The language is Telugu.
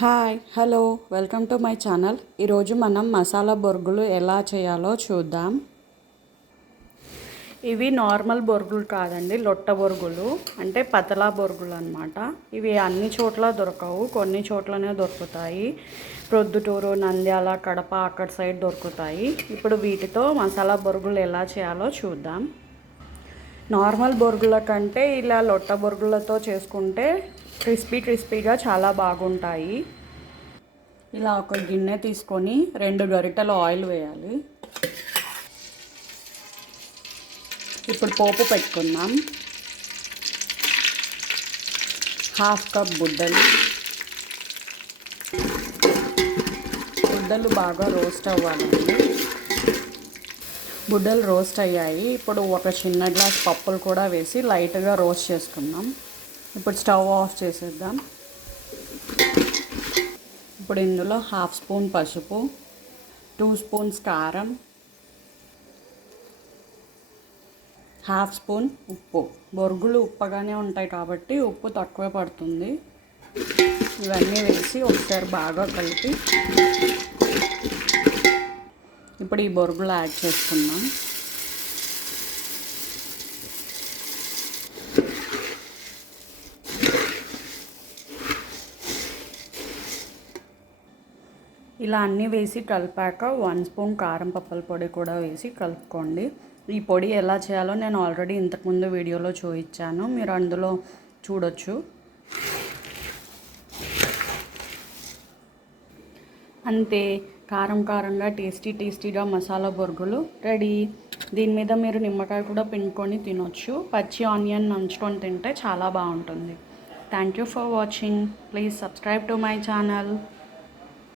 Hi hello welcome to my channel. ఈరోజు మనం మసాలా బొరుగులు ఎలా చేయాలో చూద్దాం. ఇవి నార్మల్ బొరుగులు కాదండి, లొట్ట బొరుగులు అంటే పతలా బొరుగులు అనమాట. ఇవి అన్ని చోట్ల దొరకవు, కొన్ని చోట్లనే దొరుకుతాయి. ప్రొద్దుటూరు, నంద్యాల, కడప అక్కడ సైడ్ దొరుకుతాయి. ఇప్పుడు వీటితో మసాలా బొరుగులు ఎలా చేయాలో చూద్దాం. నార్మల్ బొరుగుల కంటే ఇలా లొట్ట బొరుగులతో చేసుకుంటే క్రిస్పీగా చాలా బాగుంటాయి. ఇలా ఒక గిన్నె తీసుకొని 2 గరిటెలు ఆయిల్ వేయాలి. ఇప్పుడు పోపు పెట్టుకుందాం. 1/2 కప్ బుడ్డలు బాగా రోస్ట్ అవ్వాలండి. బుడ్డలు రోస్ట్ అయ్యాయి. ఇప్పుడు ఒక చిన్న గ్లాస్ పప్పులు కూడా వేసి లైట్గా రోస్ట్ చేసుకుందాం. ఇప్పుడు స్టవ్ ఆఫ్ చేసేద్దాం. ఇప్పుడు ఇందులో 1/2 స్పూన్ పసుపు, 2 స్పూన్స్ కారం, 1/2 స్పూన్ ఉప్పు. బొరుగులు ఉప్పగానే ఉంటాయి కాబట్టి ఉప్పు తక్కువే పడుతుంది. ఇవన్నీ వేసి ఒకసారి బాగా కలిపి ఇప్పుడు ఈ బొరుగులు యాడ్ చేసుకుందాం. ఇలా అన్నీ వేసి కలిపాక 1 స్పూన్ కారం పప్పుల పొడి కూడా వేసి కలుపుకోండి. ఈ పొడి ఎలా చేయాలో నేను ఆల్రెడీ ఇంతకుముందు వీడియోలో చూపించాను, మీరు అందులో చూడొచ్చు. అంతే, కారంగా టేస్టీగా మసాలా బొరుగులు రెడీ. దీని మీద మీరు నిమ్మకాయ కూడా పిండుకొని తినొచ్చు. పచ్చి ఆనియన్ నంచుకొని తింటే చాలా బాగుంటుంది. Thank you for watching. Please subscribe to my channel.